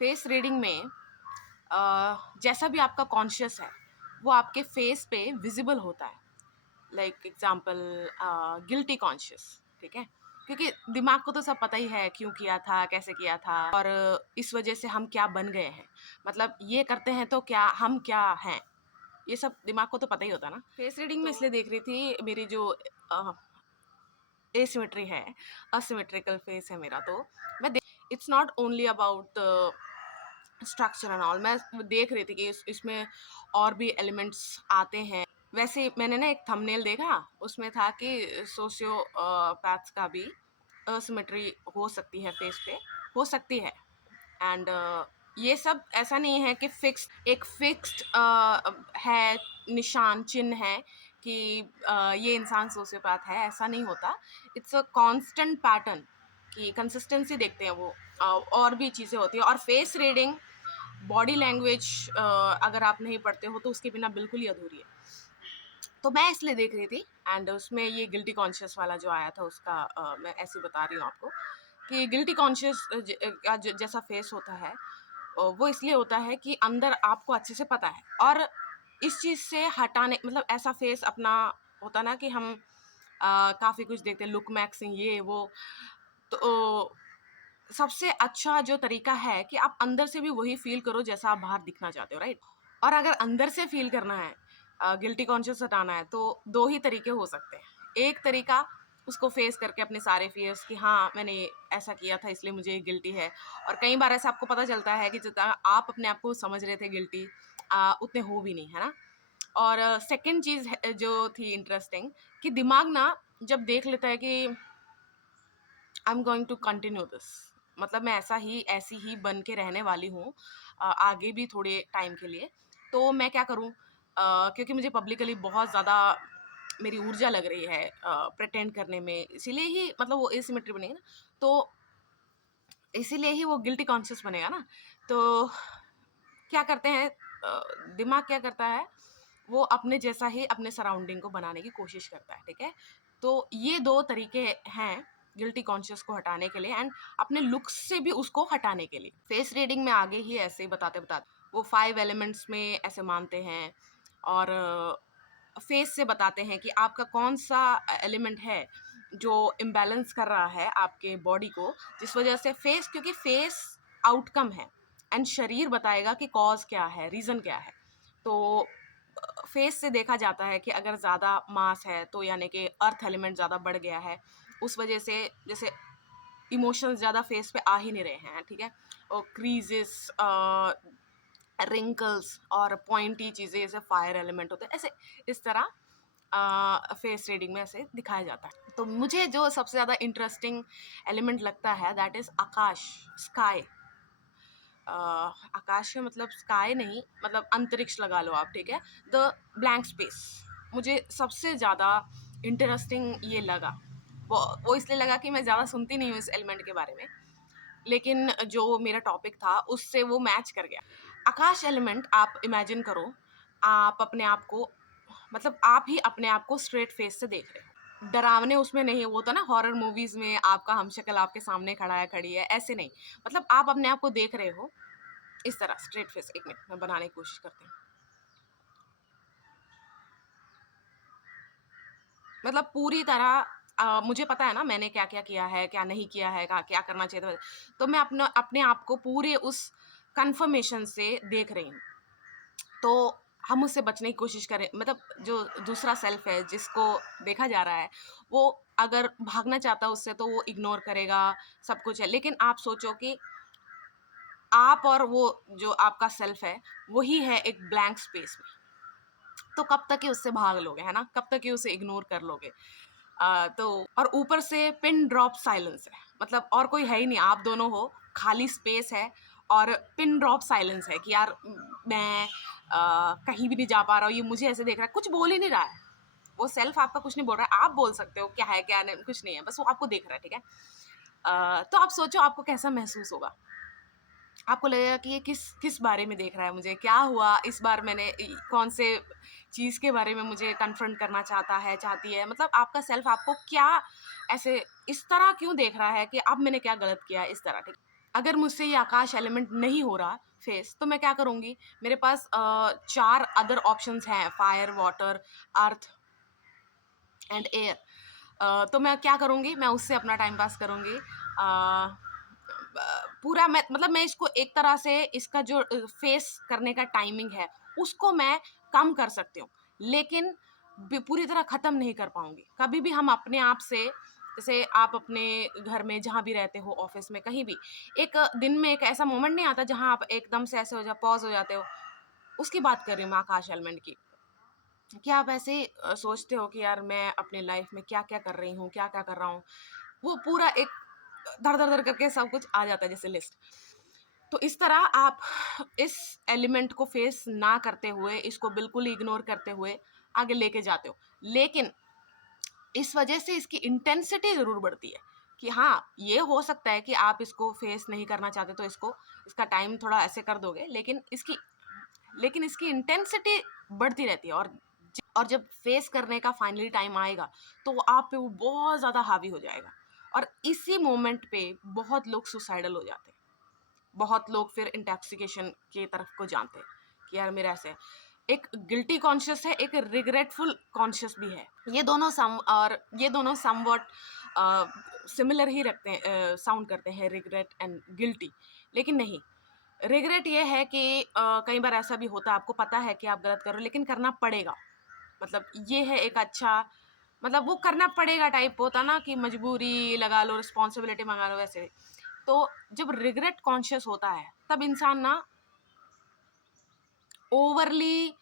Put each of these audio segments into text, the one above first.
Face reading में जैसा भी आपका कॉन्शियस है वो आपके फेस पे विजिबल होता है। लाइक एग्जाम्पल गिल्टी कॉन्शियस, ठीक है, क्योंकि दिमाग को तो सब पता ही है क्यों किया था, कैसे किया था, और इस वजह से हम क्या बन गए हैं, मतलब ये करते हैं तो क्या हम क्या हैं, ये सब दिमाग को तो पता ही होता ना। फेस रीडिंग में इसलिए देख रही थी, मेरी जो एसिमेट्री है, असिमेट्रिकल फेस है मेरा, तो मैं it's not only about structure and all, मैं देख रही थी कि इसमें और भी एलिमेंट्स आते हैं। वैसे मैंने ना एक थंबनेल देखा, उसमें था कि सोशियो पैथ्स का भी असिमेट्री हो सकती है, फेस पे हो सकती है। एंड ये सब ऐसा नहीं है कि एक फिक्स्ड है, निशान चिन्ह है कि ये इंसान सोशियोपैथ है, ऐसा नहीं होता। इट्स अ कांस्टेंट पैटर्न कि कंसिस्टेंसी देखते हैं वो। और भी चीज़ें होती है, और फेस रीडिंग, बॉडी लैंग्वेज अगर आप नहीं पढ़ते हो तो उसके बिना बिल्कुल ही अधूरी है। तो मैं इसलिए देख रही थी, एंड उसमें ये गिल्टी कॉन्शियस वाला जो आया था उसका मैं ऐसे बता रही हूँ आपको कि गिल्टी कॉन्शियस का जैसा फेस होता है, वो इसलिए होता है कि अंदर आपको अच्छे से पता है, और इस चीज़ से हटाने, मतलब ऐसा फेस अपना होता ना कि हम काफ़ी कुछ देखते हैं, लुक मैक्सिंग, ये वो, तो सबसे अच्छा जो तरीका है कि आप अंदर से भी वही फील करो जैसा आप बाहर दिखना चाहते हो, राइट। और अगर अंदर से फील करना है, गिल्टी कॉन्शियस हटाना है, तो दो ही तरीके हो सकते हैं। एक तरीका, उसको फेस करके अपने सारे फियर्स कि हाँ मैंने ऐसा किया था इसलिए मुझे गिल्टी है, और कई बार ऐसा आपको पता चलता है कि जितना आप अपने आप को समझ रहे थे गिल्टी, उतने हो भी नहीं, है ना। और सेकंड चीज़ जो थी इंटरेस्टिंग, कि दिमाग ना जब देख लेता है कि I am going to continue this, मतलब मैं ऐसी ही बन के रहने वाली हूँ आगे भी थोड़े टाइम के लिए, तो मैं क्या करूँ, क्योंकि मुझे पब्लिकली बहुत ज़्यादा मेरी ऊर्जा लग रही है प्रिटेंड करने में, इसीलिए ही मतलब वो एसिमेट्री बनेगी ना, तो इसीलिए ही वो गिल्टी कॉन्शियस बनेगा ना। तो क्या करते हैं, दिमाग क्या करता है, वो अपने जैसा ही अपने सराउंडिंग को बनाने की कोशिश करता है, ठीक है। तो ये दो तरीके हैं गिल्टी कॉन्शियस को हटाने के लिए, एंड अपने लुक्स से भी उसको हटाने के लिए। फेस रीडिंग में आगे ही ऐसे ही बताते बताते वो 5 एलिमेंट्स में ऐसे मानते हैं, और फेस से बताते हैं कि आपका कौन सा एलिमेंट है जो इम्बैलेंस कर रहा है आपके बॉडी को, जिस वजह से फेस, क्योंकि फेस आउटकम है एंड शरीर बताएगा कि कॉज क्या है, रीज़न क्या है। तो फेस से देखा जाता है कि अगर ज़्यादा मास है तो यानी कि अर्थ एलिमेंट ज़्यादा बढ़ गया है, उस वजह से जैसे इमोशंस ज़्यादा फेस पे आ ही नहीं रहे हैं, ठीक है। और क्रीजेस, रिंकल्स और पॉइंटी चीज़ें जैसे फायर एलिमेंट होते हैं, ऐसे इस तरह फेस रीडिंग में ऐसे दिखाया जाता है। तो मुझे जो सबसे ज़्यादा इंटरेस्टिंग एलिमेंट लगता है दैट इज़ आकाश, स्काई। आकाश में मतलब स्काई नहीं, मतलब अंतरिक्ष लगा लो आप, ठीक है, द ब्लैंक स्पेस। मुझे सबसे ज़्यादा इंटरेस्टिंग ये लगा, वो इसलिए लगा कि मैं ज़्यादा सुनती नहीं हूँ इस एलिमेंट के बारे में, लेकिन जो मेरा टॉपिक था उससे वो मैच कर गया। आकाश एलिमेंट, आप इमेजिन करो, आप अपने आप को, मतलब आप ही अपने आप को स्ट्रेट फेस से देख रहे हो, डरावने उसमें नहीं, वो तो ना हॉरर मूवीज में आपका हमशक्ल आपके सामने खड़ा है, खड़ी है, ऐसे नहीं, मतलब आप अपने आप को देख रहे हो इस तरह स्ट्रेट फेस। एक मिनट मैं बनाने की कोशिश करती हूँ, मतलब पूरी तरह मुझे पता है ना मैंने क्या क्या किया है, क्या नहीं किया है, क्या करना चाहिए था, तो मैं अपना अपने आप को पूरे उस कंफर्मेशन से देख रही हूँ। तो हम उससे बचने की कोशिश करें, मतलब जो दूसरा सेल्फ है जिसको देखा जा रहा है, वो अगर भागना चाहता है उससे तो वो इग्नोर करेगा, सब कुछ है, लेकिन आप सोचो कि आप और वो जो आपका सेल्फ है वही है एक ब्लैंक स्पेस में, तो कब तक ही उससे भाग लोगे, है ना, कब तक ही उसे इग्नोर कर लोगे। तो और ऊपर से पिन ड्रॉप साइलेंस है, मतलब और कोई है ही नहीं, आप दोनों हो, खाली स्पेस है, और पिन ड्रॉप साइलेंस है कि यार मैं कहीं भी नहीं जा पा रहा हूँ, ये मुझे ऐसे देख रहा है, कुछ बोल ही नहीं रहा है, वो सेल्फ आपका कुछ नहीं बोल रहा है, आप बोल सकते हो क्या है क्या नहीं, कुछ नहीं है, बस वो आपको देख रहा है, ठीक है। तो आप सोचो आपको कैसा महसूस होगा, आपको लगेगा कि ये किस किस बारे में देख रहा है, मुझे क्या हुआ इस बार, मैंने कौन से चीज़ के बारे में मुझे कन्फ्रंट करना चाहता है, चाहती है, मतलब आपका सेल्फ आपको क्या ऐसे इस तरह क्यों देख रहा है कि अब मैंने क्या गलत किया है, इस तरह, ठीक। अगर मुझसे ये आकाश एलिमेंट नहीं हो रहा फेस, तो मैं क्या करूँगी? मेरे पास 4 अदर ऑप्शंस हैं, fire, water, earth and air. तो मैं क्या करूँगी? मैं उससे अपना टाइम पास करूँगी। पूरा मैं मतलब मैं इसको एक तरह से इसका जो फेस करने का टाइमिंग है, उसको मैं कम कर सकती हूँ, लेकिन पूरी तरह ख़त्म नहीं कर पाऊँगी। कभी भी हम अपने आप से, जैसे आप अपने घर में जहाँ भी रहते हो, ऑफिस में, कहीं भी, एक दिन में एक ऐसा मोमेंट नहीं आता जहाँ आप एकदम से ऐसे पॉज हो जाते हो। उसकी बात कर रही हूँ मैं आकाश एलिमेंट की। क्या आप ऐसे सोचते हो कि यार मैं अपनी लाइफ में क्या-क्या कर रही हूँ, क्या-क्या कर रहा हूँ? वो पूरा एक धर-धर-धर करके सब कुछ आ जाता है जैसे लिस्ट। तो इस तरह आप इस एलिमेंट को फेस ना करते हुए, इसको बिल्कुल इग्नोर करते हुए आगे लेके जाते हो। लेकिन इस वजह से इसकी इंटेंसिटी ज़रूर बढ़ती है कि हाँ, ये हो सकता है कि आप इसको फेस नहीं करना चाहते तो इसका टाइम थोड़ा ऐसे कर दोगे, लेकिन इसकी इंटेंसिटी बढ़ती रहती है, और जब फेस करने का फाइनली टाइम आएगा, तो वो आप पे वो बहुत ज़्यादा हावी हो जाएगा, और इसी मोमेंट पे बहुत लोग सुसाइडल हो जाते हैं। बहुत लोग फिर इंटॉक्सिकेशन की तरफ को जानते हैं कि यार मेरा ऐसे है। एक गिल्टी कॉन्शियस है, एक रिग्रेटफुल कॉन्शियस भी है। ये दोनों समवॉट सिमिलर ही रखते हैं, साउंड करते हैं, रिग्रेट एंड गिल्टी। लेकिन नहीं, रिग्रेट ये है कि कई बार ऐसा भी होता है, आपको पता है कि आप गलत कर रहे हो लेकिन करना पड़ेगा। मतलब ये है एक अच्छा, मतलब वो करना पड़ेगा टाइप होता ना, कि मजबूरी लगा लो, रिस्पॉन्सिबिलिटी मंगा लो, वैसे। तो जब रिग्रेट कॉन्शियस होता है, तब इंसान ना ओवरली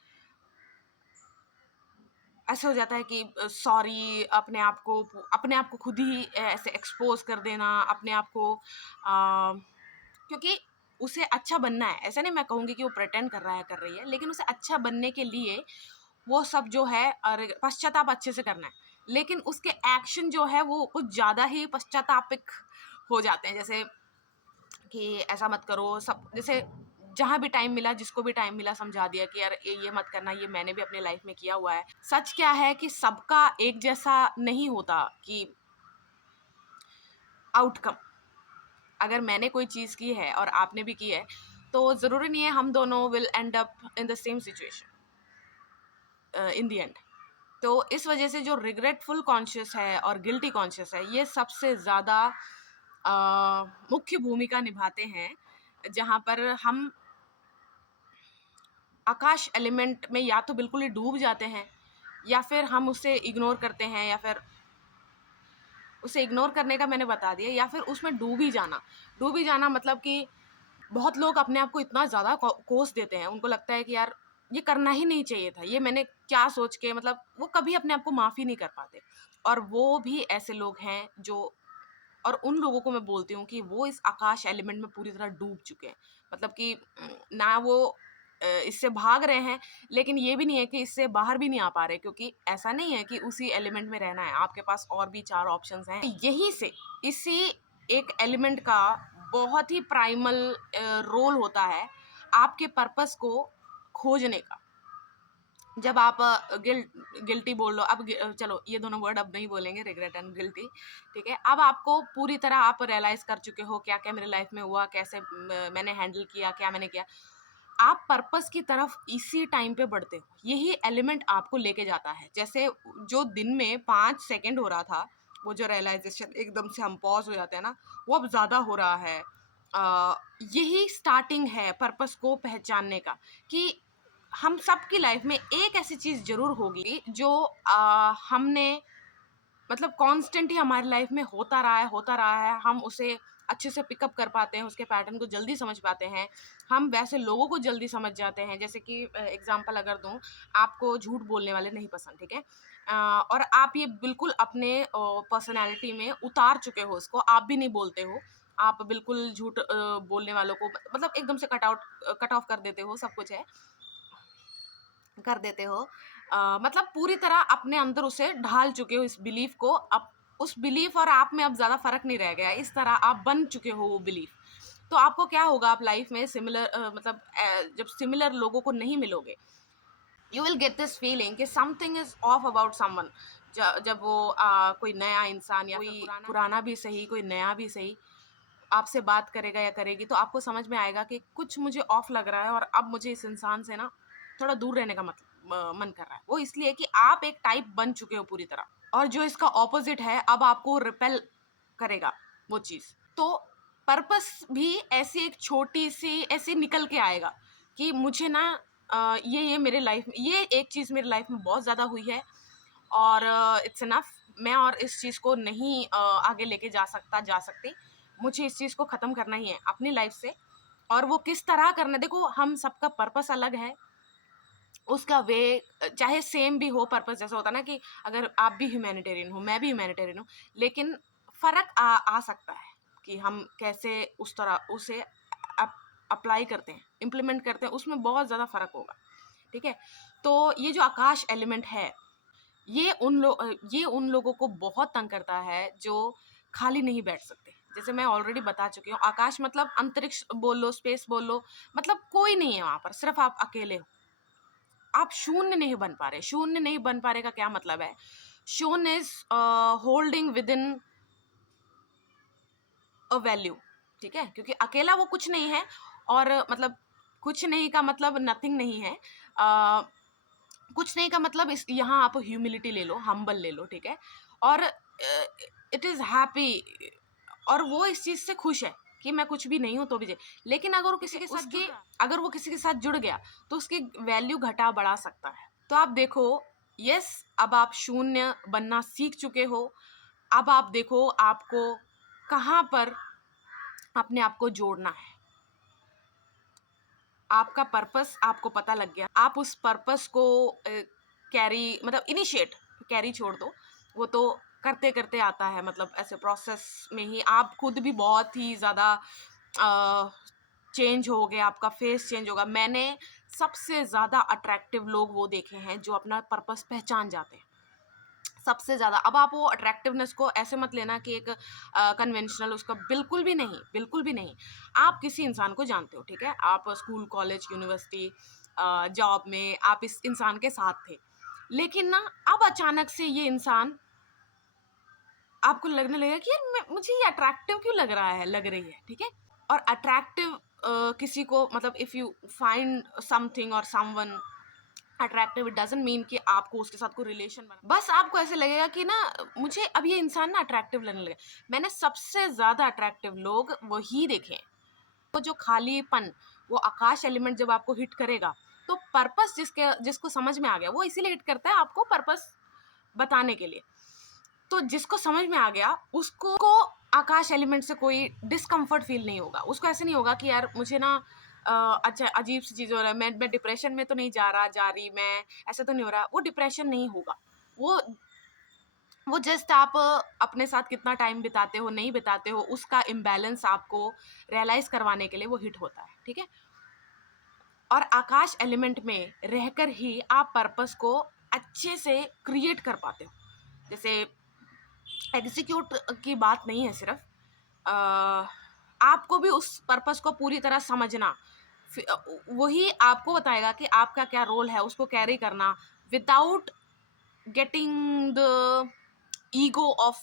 ऐसे हो जाता है कि सॉरी, अपने आप को खुद ही ऐसे एक्सपोज कर देना अपने आप को, क्योंकि उसे अच्छा बनना है। ऐसा नहीं मैं कहूँगी कि वो प्रिटेंड कर रहा है, कर रही है, लेकिन उसे अच्छा बनने के लिए वो सब जो है, पश्चाताप अच्छे से करना है, लेकिन उसके एक्शन जो है वो कुछ ज़्यादा ही पश्चातापिक हो जाते हैं। जैसे कि ऐसा मत करो, सब जैसे जहाँ भी टाइम मिला, जिसको भी टाइम मिला, समझा दिया कि यार ये मत करना, ये मैंने भी अपनी लाइफ में किया हुआ है। सच क्या है कि सबका एक जैसा नहीं होता कि आउटकम। अगर मैंने कोई चीज़ की है और आपने भी की है, तो ज़रूरी नहीं है हम दोनों will and up in the same situation in the end. तो इस वजह से जो रिग्रेटफुल कॉन्शियस है और गिल्टी कॉन्शियस है, ये सबसे ज़्यादा मुख्य भूमिका निभाते हैं, जहाँ पर हम आकाश एलिमेंट में या तो बिल्कुल ही डूब जाते हैं, या फिर हम उसे इग्नोर करते हैं, या फिर उसे इग्नोर करने का मैंने बता दिया, या फिर उसमें डूब ही जाना मतलब कि बहुत लोग अपने आप को इतना ज़्यादा कोस देते हैं, उनको लगता है कि यार ये करना ही नहीं चाहिए था, ये मैंने क्या सोच के, मतलब वो कभी अपने आप को माफ़ी नहीं कर पाते। और वो भी ऐसे लोग हैं जो, और उन लोगों को मैं बोलती हूँ कि वो इस आकाश एलिमेंट में पूरी तरह डूब चुके हैं। मतलब कि ना वो इससे भाग रहे हैं, लेकिन ये भी नहीं है कि इससे बाहर भी नहीं आ पा रहे, क्योंकि ऐसा नहीं है कि उसी एलिमेंट में रहना है, आपके पास और भी 4 ऑप्शंस हैं। यहीं से इसी एक एलिमेंट का बहुत ही प्राइमल रोल होता है आपके पर्पस को खोजने का। जब आप गिल्टी बोल लो, अब चलो ये दोनों वर्ड अब नहीं बोलेंगे, रिग्रेट एंड गिल्टी, ठीक है। अब आपको पूरी तरह आप रियलाइज कर चुके हो क्या क्या मेरे लाइफ में हुआ, कैसे मैंने हैंडल किया, क्या मैंने किया। आप पर्पस की तरफ इसी टाइम पे बढ़ते हो, यही एलिमेंट आपको लेके जाता है। जैसे जो दिन में 5 सेकेंड हो रहा था, वो जो रियलाइजेशन एकदम से हम पॉज हो जाते हैं ना, वो अब ज़्यादा हो रहा है। यही स्टार्टिंग है पर्पस को पहचानने का, कि हम सबकी लाइफ में एक ऐसी चीज़ ज़रूर होगी जो हमने, मतलब कांस्टेंट ही हमारी लाइफ में होता रहा है, हम उसे अच्छे से पिकअप कर पाते हैं, उसके पैटर्न को जल्दी समझ पाते हैं, हम वैसे लोगों को जल्दी समझ जाते हैं। जैसे कि एग्जांपल अगर दूँ, आपको झूठ बोलने वाले नहीं पसंद, ठीक है? और आप ये बिल्कुल अपने पर्सनैलिटी में उतार चुके हो, इसको आप भी नहीं बोलते हो, आप बिल्कुल झूठ बोलने वालों को मतलब एकदम से कट ऑफ कर देते हो, सब कुछ है, कर देते हो। मतलब पूरी तरह अपने अंदर उसे ढाल चुके हो, इस बिलीफ को। अब उस बिलीफ और आप में अब ज़्यादा फ़र्क नहीं रह गया है, इस तरह आप बन चुके हो वो बिलीफ। तो आपको क्या होगा, आप लाइफ में मतलब जब सिमिलर लोगों को नहीं मिलोगे, you will get this feeling कि something is off about someone. जब वो कोई नया इंसान, या कोई पुराना भी सही, कोई नया भी सही, आपसे बात करेगा या करेगी तो आपको समझ में आएगा कि कुछ मुझे ऑफ लग रहा है और अब मुझे इस इंसान से ना थोड़ा दूर रहने का मन कर रहा है। वो इसलिए कि आप एक टाइप बन चुके हो पूरी तरह, और जो इसका ऑपोजिट है अब आपको रिपेल करेगा वो चीज़। तो पर्पस भी ऐसी एक छोटी सी ऐसे निकल के आएगा कि मुझे ना ये मेरे लाइफ में ये एक चीज़ मेरी लाइफ में बहुत ज़्यादा हुई है और इट्स इनफ। मैं और इस चीज़ को नहीं आगे लेके जा सकती। मुझे इस चीज़ को ख़त्म करना ही है अपनी लाइफ से। और वो किस तरह करना, देखो हम सबका पर्पस अलग है, उसका वे चाहे सेम भी हो पर्पस। जैसा होता है ना कि अगर आप भी ह्यूमैनिटेरियन हो, मैं भी ह्यूमैनिटेरियन हूँ, लेकिन फ़र्क आ सकता है कि हम कैसे उस तरह उसे अप्लाई करते हैं, इम्प्लीमेंट करते हैं, उसमें बहुत ज़्यादा फ़र्क होगा। ठीक है, तो ये जो आकाश एलिमेंट है, ये उन लोगों को बहुत तंग करता है जो खाली नहीं बैठ सकते। जैसे मैं ऑलरेडी बता चुकी हूँ, आकाश मतलब अंतरिक्ष बोल लो, स्पेस बोल लो, मतलब कोई नहीं है वहाँ पर, सिर्फ आप अकेले हो। आप शून्य नहीं बन पा रहे। शून्य नहीं बन पा रहे का क्या मतलब है? शून्य is holding with in a value. ठीक है, क्योंकि अकेला वो कुछ नहीं है, और मतलब कुछ नहीं का मतलब नथिंग नहीं है। कुछ नहीं का मतलब इस यहाँ आप ह्यूमिलिटी ले लो, हम्बल ले लो, ठीक है, और इट इज़ हैप्पी, और वो इस चीज़ से खुश है कि मैं कुछ भी नहीं हूँ तो भी लेकिन अगर वो किसी के साथ अगर वो किसी के साथ जुड़ गया तो उसकी वैल्यू घटा बढ़ा सकता है। तो आप देखो, यस, अब आप शून्य बनना सीख चुके हो। अब आप देखो आपको कहाँ पर अपने आप को जोड़ना है। आपका पर्पस आपको पता लग गया, आप उस पर्पस को कैरी मतलब इनिशिएट, कैरी छोड़ दो, वो तो करते करते आता है, मतलब ऐसे प्रोसेस में ही आप खुद भी बहुत ही ज़्यादा चेंज हो गया, आपका फेस चेंज होगा। मैंने सबसे ज़्यादा अट्रैक्टिव लोग वो देखे हैं जो अपना पर्पस पहचान जाते हैं सबसे ज़्यादा। अब आप वो अट्रैक्टिवनेस को ऐसे मत लेना कि एक कन्वेंशनल, उसका बिल्कुल भी नहीं, बिल्कुल भी नहीं। आप किसी इंसान को जानते हो, ठीक है, आप स्कूल, कॉलेज, यूनिवर्सिटी, जॉब में आप इस इंसान के साथ थे, लेकिन ना अब अचानक से ये इंसान आपको लगने लगेगा कि यार मुझे ये अट्रैक्टिव क्यों लग रही है, ठीक है। और अट्रैक्टिव किसी को मतलब इफ़ यू फाइंड समथिंग और someone attractive, it doesn't mean कि आपको उसके साथ कोई रिलेशन बना, बस आपको ऐसे लगेगा कि ना मुझे अब ये इंसान ना अट्रैक्टिव लगने लगे। मैंने सबसे ज़्यादा अट्रैक्टिव लोग वही देखे हैं। वो जो खालीपन, वो आकाश एलिमेंट जब आपको हिट करेगा तो पर्पस जिसको समझ में आ गया वो इसीलिए हिट करता है आपको पर्पस बताने के लिए। तो जिसको समझ में आ गया उसको आकाश एलिमेंट से कोई डिस्कम्फर्ट फील नहीं होगा। उसको ऐसे नहीं होगा कि यार मुझे ना अच्छा अजीब सी चीज़ हो रहा है, मैं डिप्रेशन में तो नहीं जा रही, मैं ऐसा तो नहीं हो रहा। वो डिप्रेशन नहीं होगा। वो वो जस्ट आप अपने साथ कितना टाइम बिताते हो, नहीं बिताते हो, उसका इम्बैलेंस आपको रियलाइज़ करवाने के लिए वो हिट होता है, ठीक है? और आकाश एलिमेंट में रहकर ही आप पर्पस को अच्छे से क्रिएट कर पाते हो। जैसे एग्जीक्यूट की बात नहीं है सिर्फ, आपको भी उस पर्पस को पूरी तरह समझना, वही आपको बताएगा कि आपका क्या रोल है, उसको कैरी करना without getting the ego of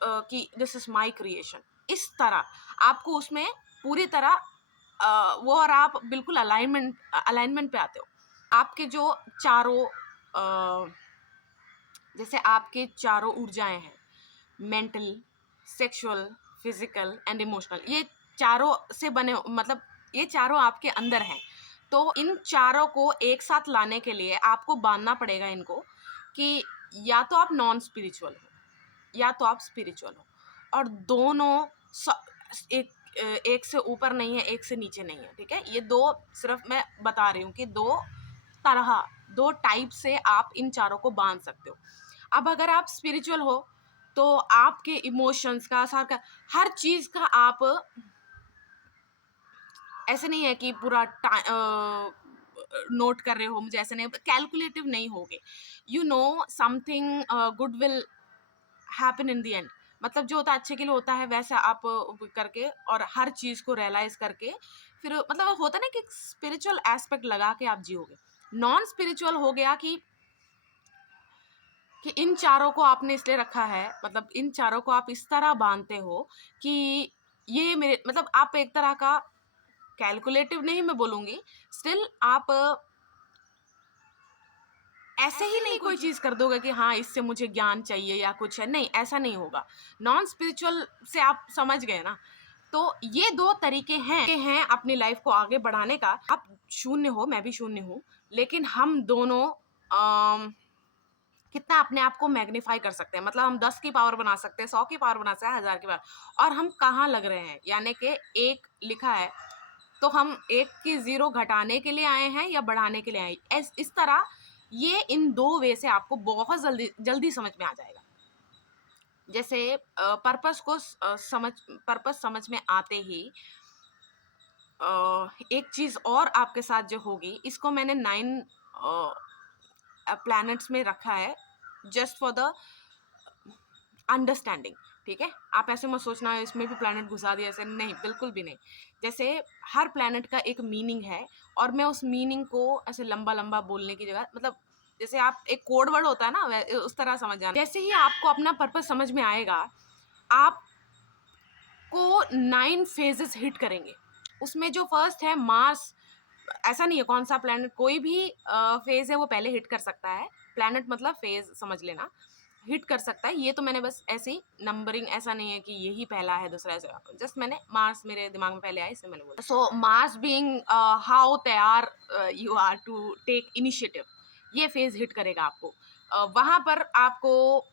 कि दिस इज माई क्रिएशन। इस तरह आपको उसमें पूरी तरह वो, और आप बिल्कुल अलाइनमेंट पे आते हो। आपके जो चारों जैसे आपके चारों ऊर्जाएं हैं, mental, sexual, physical and emotional, ये चारों से बने, मतलब ये चारों आपके अंदर हैं। तो इन चारों को एक साथ लाने के लिए आपको बांधना पड़ेगा इनको कि या तो आप नॉन स्पिरिचुअल हो या तो आप स्पिरिचुअल हो, और दोनों एक एक से ऊपर नहीं है, एक से नीचे नहीं है, ठीक है। ये दो सिर्फ मैं बता रही हूँ कि दो टाइप से आप इन चारों को बांध सकते हो। अब अगर आप स्पिरिचुअल हो तो आपके इमोशंस का, हर चीज़ का आप ऐसे नहीं है कि पूरा नोट कर रहे हो, मुझे ऐसे नहीं, कैलकुलेटिव नहीं होगे। You know something good will happen in the end, मतलब जो होता है अच्छे के लिए होता है, वैसा आप करके और हर चीज़ को रियलाइज करके फिर मतलब होता है ना कि स्पिरिचुअल एस्पेक्ट लगा के आप जियोगे। नॉन स्पिरिचुअल हो गया कि इन चारों को आपने इसलिए रखा है, मतलब इन चारों को आप इस तरह बांधते हो कि ये मेरे मतलब आप एक तरह का कैलकुलेटिव नहीं मैं बोलूँगी, स्टिल आप ऐसे ही नहीं कोई चीज़ कर दोगे कि हाँ, इससे मुझे ज्ञान चाहिए या कुछ है, नहीं, ऐसा नहीं होगा। नॉन स्पिरिचुअल से आप समझ गए ना? तो ये 2 तरीके हैं अपनी लाइफ़ को आगे बढ़ाने का। आप शून्य हो, मैं भी शून्य हूँ, लेकिन हम दोनों कितना अपने आप को मैग्नीफाई कर सकते हैं। मतलब हम 10 की पावर बना सकते हैं, 100 की पावर बना सकते हैं, 1000 की पावर, और हम कहाँ लग रहे हैं? यानी कि 1 लिखा है, तो हम 1 की 0 घटाने के लिए आए हैं या बढ़ाने के लिए आए हैं? इस तरह ये इन 2 वे से आपको बहुत जल्दी जल्दी समझ में आ जाएगा। जैसे पर्पस समझ में आते ही एक चीज़ और आपके साथ जो होगी, इसको मैंने 9 प्लैनेट्स में रखा है, जस्ट फॉर द अंडरस्टैंडिंग, ठीक है? आप ऐसे मत सोचना इसमें भी प्लैनेट घुसा दिया, ऐसे नहीं, बिल्कुल भी नहीं। जैसे हर प्लैनेट का एक मीनिंग है, और मैं उस मीनिंग को ऐसे लंबा-लंबा बोलने की जगह, मतलब जैसे आप एक कोड वर्ड होता है ना, उस तरह समझ जाना। जैसे ही आपको अपना पर्पस समझ में आएगा, आपको 9 फेजेस हिट करेंगे। उसमें जो फर्स्ट है मार्स, ऐसा नहीं है कौन सा प्लैनेट, कोई भी फेज है वो पहले हिट कर सकता है। प्लैनेट मतलब फेज समझ लेना, हिट कर सकता है। ये तो मैंने बस ऐसे ही नंबरिंग, ऐसा नहीं है कि यही पहला है दूसरा, ऐसा जस्ट मैंने मार्स मेरे दिमाग में पहले आया इससे मैंने बोला। सो मार्स बीइंग हाउ तैयार you are to take initiative, ये फेज हिट करेगा आपको। वहां पर आपको,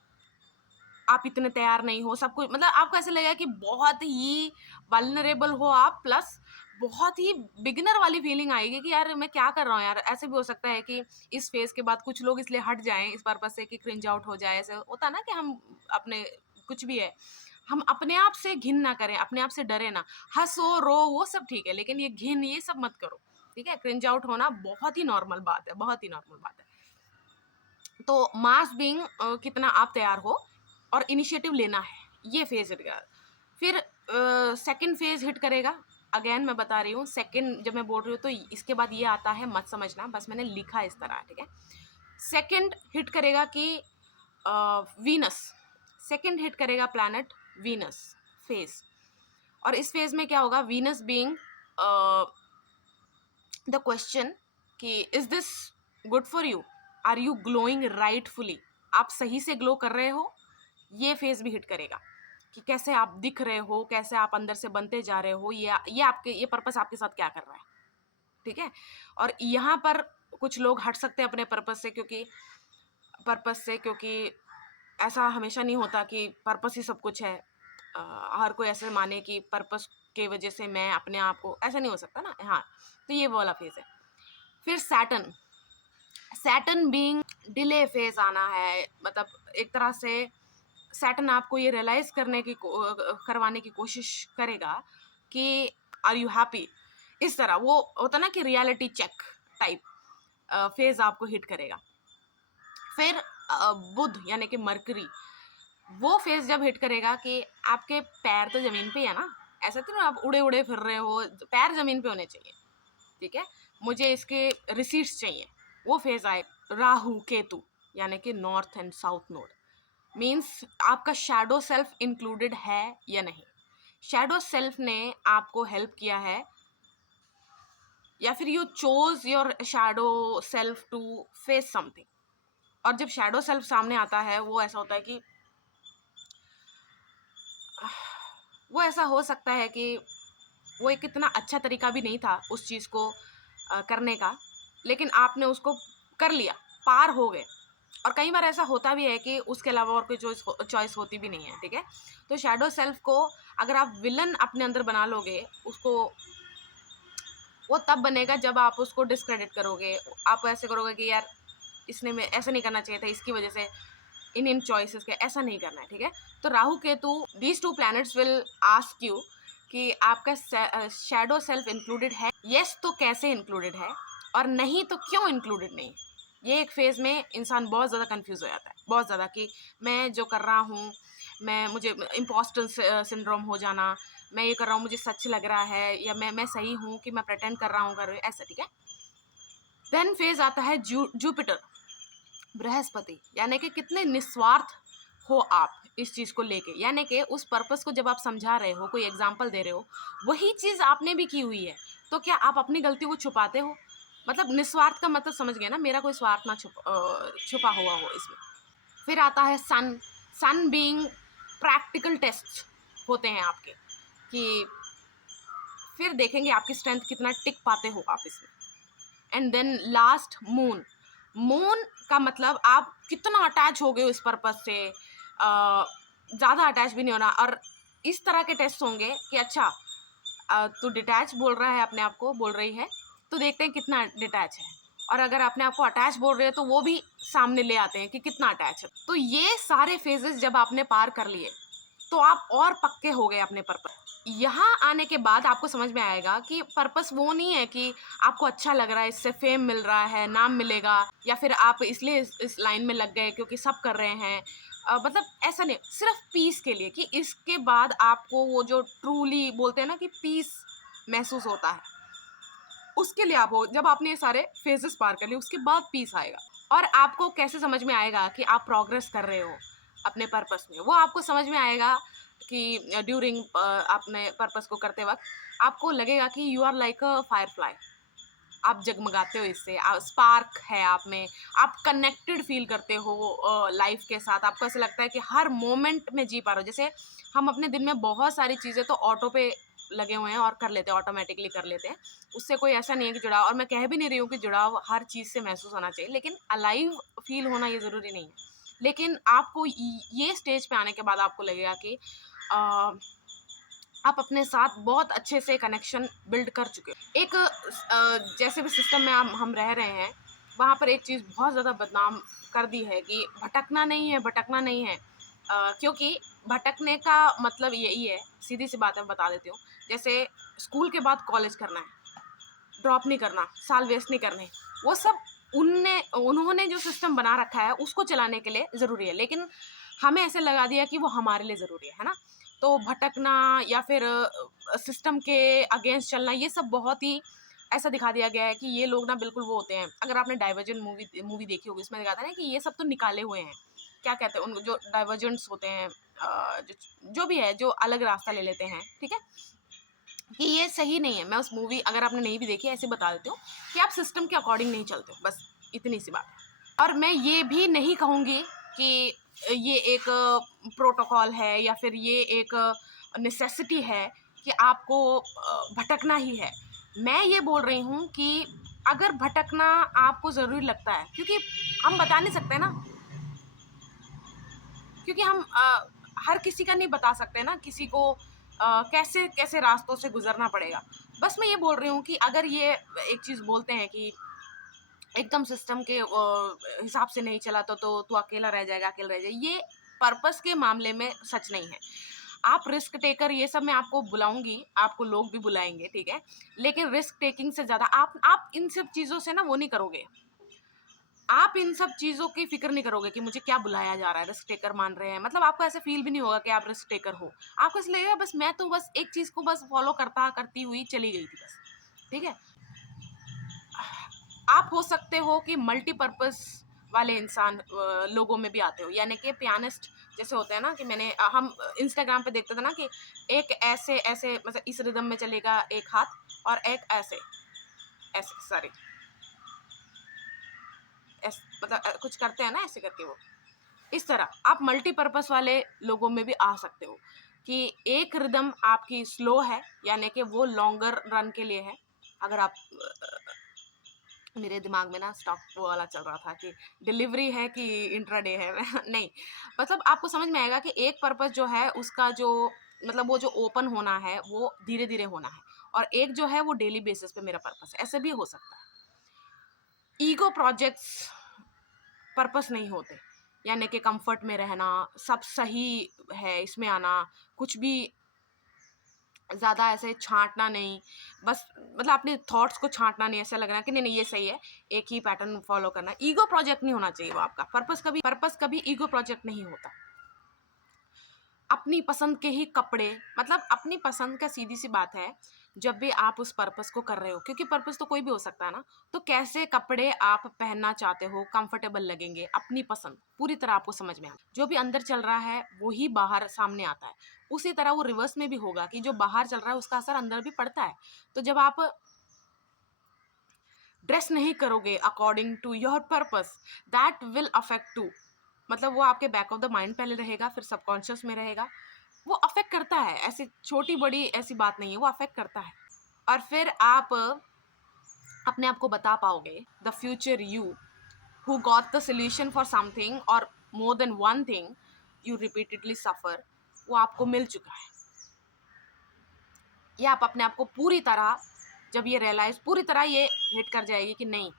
आप इतने तैयार नहीं हो, सब कुछ मतलब आपको ऐसे लगेगा कि बहुत ही वल्नरेबल हो आप, प्लस बहुत ही बिगिनर वाली फीलिंग आएगी कि यार मैं क्या कर रहा हूँ यार। ऐसे भी हो सकता है कि इस फेज के बाद कुछ लोग इसलिए हट जाएं इस पर्पस से कि क्रिंज आउट हो जाए। ऐसे होता है ना कि हम अपने, कुछ भी है, हम अपने आप से घिन ना करें, अपने आप से डरे ना। हंसो रो वो सब ठीक है, लेकिन ये घिन ये सब मत करो, ठीक है? क्रिंज आउट होना बहुत ही नॉर्मल बात है, बहुत ही नॉर्मल बात है। तो मास बीइंग कितना आप तैयार हो और इनिशिएटिव लेना है, ये फेज हिट करेगा। फिर सेकंड फेज हिट करेगा। अगेन मैं बता रही हूँ, सेकंड जब मैं बोल रही हूँ तो इसके बाद ये आता है, मत समझना, बस मैंने लिखा इस तरह, ठीक है? सेकंड हिट करेगा कि वीनस, सेकंड हिट करेगा प्लैनेट वीनस फेज। और इस फेज में क्या होगा? वीनस बीइंग द क्वेश्चन कि is this good for you, are you glowing rightfully, आप सही से ग्लो कर रहे हो, ये फेज भी हिट करेगा कि कैसे आप दिख रहे हो, कैसे आप अंदर से बनते जा रहे हो, ये आपके, ये पर्पस आपके साथ क्या कर रहा है, ठीक है? और यहाँ पर कुछ लोग हट सकते हैं अपने पर्पस से, क्योंकि ऐसा हमेशा नहीं होता कि पर्पस ही सब कुछ है। हर कोई ऐसे माने कि पर्पस के वजह से मैं अपने आप को, ऐसा नहीं हो सकता ना। हाँ, तो ये वाला फेज है। फिर सैटर्न बीइंग डिले फेज आना है, मतलब एक तरह से सैटर्न आपको ये रियलाइज करवाने की कोशिश करेगा कि आर यू हैप्पी, इस तरह वो होता ना कि रियलिटी चेक टाइप फेज आपको हिट करेगा। फिर बुध यानी कि मरकरी, वो फेज जब हिट करेगा कि आपके पैर तो जमीन पे है ना, ऐसा तो ना आप उड़े उड़े फिर रहे हो, पैर जमीन पे होने चाहिए, ठीक है? मुझे इसके रिसीट्स चाहिए, वो फेज आए। राहु केतु यानी कि north and south node, means आपका शैडो सेल्फ इंक्लूडेड है या नहीं, शैडो सेल्फ ने आपको हेल्प किया है, या फिर you chose your shadow self to face something. और जब शैडो सेल्फ सामने आता है, वो ऐसा होता है कि वो ऐसा हो सकता है कि वो एक इतना अच्छा तरीका भी नहीं था उस चीज़ को करने का, लेकिन आपने उसको कर लिया, पार हो गए। और कई बार ऐसा होता भी है कि उसके अलावा और कोई चॉइस होती भी नहीं है, ठीक है? तो शैडो सेल्फ को अगर आप विलन अपने अंदर बना लोगे, उसको, वो तब बनेगा जब आप उसको डिस्क्रेडिट करोगे, आप ऐसे करोगे कि यार इसने में ऐसा नहीं करना चाहिए था, इसकी वजह से इन चॉइसेस के, ऐसा नहीं करना है, ठीक है? तो Rahu Ketu, these two planets will ask you कि आपका शैडो सेल्फ इंक्लूडेड है, यस तो कैसे इंक्लूडेड है, और नहीं तो क्यों इंक्लूडेड नहीं। ये एक फेज में इंसान बहुत ज़्यादा कंफ्यूज हो जाता है, बहुत ज़्यादा, कि मैं जो कर रहा हूँ, मुझे इम्पोस्टर सिंड्रोम हो जाना, मैं ये कर रहा हूँ मुझे सच लग रहा है, या मैं सही हूँ कि मैं प्रेटेंड कर रहा हूँ, ऐसा, ठीक है? देन फेज आता है जुपिटर, बृहस्पति, यानी कि कितने निस्वार्थ हो आप, इस चीज़ को लेके, यानी कि उस पर्पस को जब आप समझा रहे हो, कोई एग्जांपल दे रहे हो, वही चीज़ आपने भी की हुई है, तो क्या आप अपनी गलती को छुपाते हो? मतलब निस्वार्थ का मतलब समझ गए ना, मेरा कोई स्वार्थ ना छुपा हुआ हो इसमें। फिर आता है सन। सन बीइंग प्रैक्टिकल टेस्ट होते हैं आपके, कि फिर देखेंगे आपकी स्ट्रेंथ कितना टिक पाते हो आप इसमें। And then last moon. Moon का मतलब आप कितना अटैच हो गए हो इस पर्पस से, ज़्यादा अटैच भी नहीं होना। और इस तरह के टेस्ट होंगे कि अच्छा तू डिटैच बोल रहा है, अपने आप को बोल रही है, तो देखते हैं कितना डिटैच है। और अगर अपने आप को अटैच बोल रहे हैं तो वो भी सामने ले आते हैं कि कितना अटैच है। तो ये सारे फेजेस जब आपने पार कर लिए तो आप और पक्के हो गए अपने पर्पस। यहाँ आने के बाद आपको समझ में आएगा कि पर्पस वो नहीं है कि आपको अच्छा लग रहा है, इससे फेम मिल रहा है, नाम मिलेगा, या फिर आप इसलिए इस लाइन में लग गए क्योंकि सब कर रहे हैं। मतलब ऐसा नहीं, सिर्फ पीस के लिए, कि इसके बाद आपको वो जो ट्रूली बोलते हैं ना कि पीस महसूस होता है, उसके लिए आप हो। जब आपने ये सारे फेजेस पार कर लिए उसके बाद पीस आएगा। और आपको कैसे समझ में आएगा कि आप प्रोग्रेस कर रहे हो अपने पर्पस में? वो आपको समझ में आएगा कि ड्यूरिंग अपने पर्पस को करते वक्त आपको लगेगा कि you are like a firefly. आप जगमगाते हो इससे, स्पार्क है आप में, आप कनेक्टेड फील करते हो लाइफ के साथ। आपको ऐसा लगता है कि हर मोमेंट में जी पा रहे हो। जैसे हम अपने दिन में बहुत सारी चीज़ें तो ऑटो पे लगे हुए हैं और कर लेते हैं, ऑटोमेटिकली कर लेते हैं, उससे कोई ऐसा नहीं है कि जुड़ाव। और मैं कह भी नहीं रही हूँ कि जुड़ाव हर चीज़ से महसूस होना चाहिए, लेकिन अलाइव फील होना ये ज़रूरी नहीं है। लेकिन आपको ये स्टेज पे आने के बाद आपको लगेगा कि आप अपने साथ बहुत अच्छे से कनेक्शन बिल्ड कर चुके हो। एक जैसे भी सिस्टम में हम रह रहे हैं, वहाँ पर एक चीज़ बहुत ज़्यादा बदनाम कर दी है कि भटकना नहीं है, भटकना नहीं है। क्योंकि भटकने का मतलब यही है, सीधी सी बात है बता देती हूँ। जैसे स्कूल के बाद कॉलेज करना है, ड्रॉप नहीं करना, साल वेस्ट नहीं करने, वो सब उन्होंने जो सिस्टम बना रखा है उसको चलाने के लिए ज़रूरी है, लेकिन हमें ऐसे लगा दिया कि वो हमारे लिए ज़रूरी है ना? तो भटकना या फिर सिस्टम के अगेंस्ट चलना, ये सब बहुत ही ऐसा दिखा दिया गया है कि ये लोग ना बिल्कुल वो होते हैं। अगर आपने डाइवर्जेंट मूवी देखी होगी, इसमें दिखाता है ना कि ये सब तो निकाले हुए हैं, क्या कहते हैं उनको, जो डाइवर्जेंट्स होते हैं, जो भी है, जो अलग रास्ता ले लेते हैं, ठीक है, कि ये सही नहीं है। मैं उस मूवी, अगर आपने नहीं भी देखी, ऐसे बता देती हूँ कि आप सिस्टम के अकॉर्डिंग नहीं चलते हो, बस इतनी सी बात है। और मैं ये भी नहीं कहूँगी कि ये एक प्रोटोकॉल है या फिर ये एक नेसेसिटी है कि आपको भटकना ही है। मैं ये बोल रही हूँ कि अगर भटकना आपको ज़रूरी लगता है, क्योंकि हम बता नहीं सकते ना, क्योंकि हम हर किसी का नहीं बता सकते ना, किसी को कैसे कैसे रास्तों से गुजरना पड़ेगा। बस मैं ये बोल रही हूँ कि अगर ये एक चीज़ बोलते हैं कि एकदम सिस्टम के हिसाब से नहीं चला तो तू अकेला रह जाएगा, अकेला रह जाएगा, ये पर्पस के मामले में सच नहीं है। आप रिस्क टेकर, ये सब मैं आपको बुलाऊंगी, आपको लोग भी बुलाएंगे, ठीक है, लेकिन रिस्क टेकिंग से ज़्यादा आप इन सब चीज़ों से ना वो नहीं करोगे। आप इन सब चीज़ों की फ़िक्र नहीं करोगे कि मुझे क्या बुलाया जा रहा है, रिस्क टेकर मान रहे हैं, मतलब आपको ऐसा फ़ील भी नहीं होगा कि आप रिस्क टेकर हो। आपको ऐसा लगेगा बस मैं तो बस एक चीज़ को बस फ़ॉलो करती हुई चली गई थी बस, ठीक है? आप हो सकते हो कि मल्टीपर्पज़ वाले इंसान लोगों में भी आते हो, यानी कि पियानिस्ट जैसे होते हैं ना, कि हम इंस्टाग्राम पे देखते थे ना कि एक ऐसे मतलब इस रिदम में चलेगा एक हाथ, और एक ऐसे, ऐसे सॉरी मतलब कुछ करते हैं ना ऐसे करके, वो इस तरह आप मल्टीपर्पस वाले लोगों में भी आ सकते हो कि एक रिदम आपकी स्लो है, यानी कि वो लॉन्गर रन के लिए है। अगर आप मेरे दिमाग में ना स्टॉक वो वाला चल रहा था कि डिलीवरी है कि इंट्राडे है नहीं, मतलब आपको समझ में आएगा कि एक पर्पस जो है उसका जो मतलब वो जो ओपन होना है वो धीरे धीरे होना है, और एक जो है वो डेली बेसिस पे मेरा पर्पस है, ऐसे भी हो सकता है। ईगो प्रोजेक्ट्स पर्पस नहीं होते, यानी कि कंफर्ट में रहना, सब सही है इसमें आना, कुछ भी ज़्यादा ऐसे छाँटना नहीं, बस मतलब अपने थॉट्स को छाँटना नहीं, ऐसा लगना कि नहीं नहीं ये सही है, एक ही पैटर्न फॉलो करना। ईगो प्रोजेक्ट नहीं होना चाहिए वो आपका। पर्पस कभी ईगो प्रोजेक्ट नहीं होता। अपनी पसंद के ही कपड़े, मतलब अपनी पसंद का, सीधी सी बात है जब भी आप उस पर्पस को कर रहे हो, क्योंकि पर्पस तो कोई भी हो सकता है ना, तो कैसे कपड़े आप पहनना चाहते हो, कंफर्टेबल लगेंगे, अपनी पसंद पूरी तरह आपको समझ में आ, जो भी अंदर चल रहा है वो ही बाहर सामने आता है। उसी तरह वो रिवर्स में भी होगा कि जो बाहर चल रहा है उसका असर अंदर भी पड़ता है। तो जब आप ड्रेस नहीं करोगे according to your purpose, that will affect to, मतलब वो आपके बैक ऑफ द माइंड पहले रहेगा, फिर सबकॉन्शियस में रहेगा। वो अफेक्ट करता है, ऐसी छोटी बड़ी ऐसी बात नहीं है, वो अफेक्ट करता है। और फिर आप अपने आप को बता पाओगे, the future you who got the solution for something और more than one thing you repeatedly suffer, वो आपको मिल चुका है। ये आप अपने आप को पूरी तरह, जब ये रियलाइज पूरी तरह ये हिट कर जाएगी कि नहीं,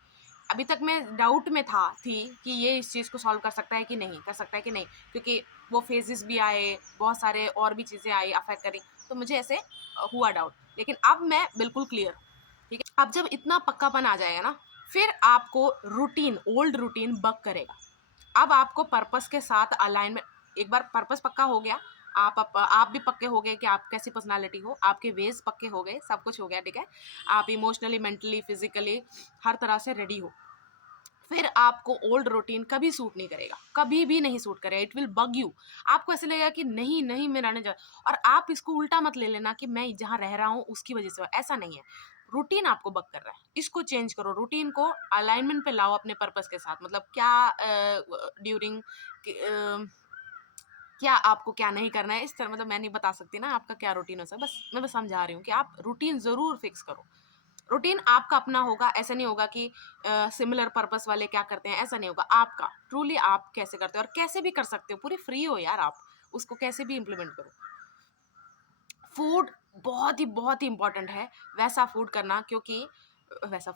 अभी तक मैं डाउट में थी कि ये इस चीज़ को सॉल्व कर सकता है कि नहीं कर सकता है कि नहीं, क्योंकि वो फेजेस भी आए, बहुत सारे और भी चीज़ें आई अफेक्ट करी, तो मुझे ऐसे हुआ डाउट। लेकिन अब मैं बिल्कुल क्लियर, ठीक है। अब जब इतना पक्कापन आ जाएगा ना, फिर आपको रूटीन, ओल्ड रूटीन बक करेगा। अब आपको पर्पस के साथ अलाइनमेंट, एक बार पर्पस पक्का हो गया, आप भी पक्के हो गए कि आप कैसी पर्सनालिटी हो, आपके वेज पक्के हो गए, सब कुछ हो गया, ठीक है। आप इमोशनली, मेंटली, फिजिकली हर तरह से रेडी हो। फिर आपको ओल्ड रूटीन कभी सूट नहीं करेगा, कभी भी नहीं सूट करेगा, इट विल बग यू। आपको ऐसे लगेगा कि नहीं नहीं मैं रहने जा, और आप इसको उल्टा मत ले लेना कि मैं जहाँ रह रहा हूँ उसकी वजह से, ऐसा नहीं है। रूटीन आपको बग कर रहा है, इसको चेंज करो, रूटीन को अलाइनमेंट पे लाओ अपने पर्पस के साथ। मतलब क्या ड्यूरिंग क्या आपको क्या नहीं करना है, इस तरह, मतलब मैं नहीं बता सकती ना आपका क्या रूटीन हो सकता, बस मैं समझा रही हूँ कि आप रूटीन जरूर फिक्स करो। रूटीन आपका अपना होगा, ऐसा नहीं होगा कि सिमिलर पर्पस वाले क्या करते हैं, ऐसा नहीं होगा। आपका ट्रूली आप कैसे करते हो और कैसे भी कर सकते हो, पूरी फ्री हो यार, आप उसको कैसे भी इम्प्लीमेंट करो। फूड बहुत ही इंपॉर्टेंट है, वैसा फूड करना, क्योंकि वैसा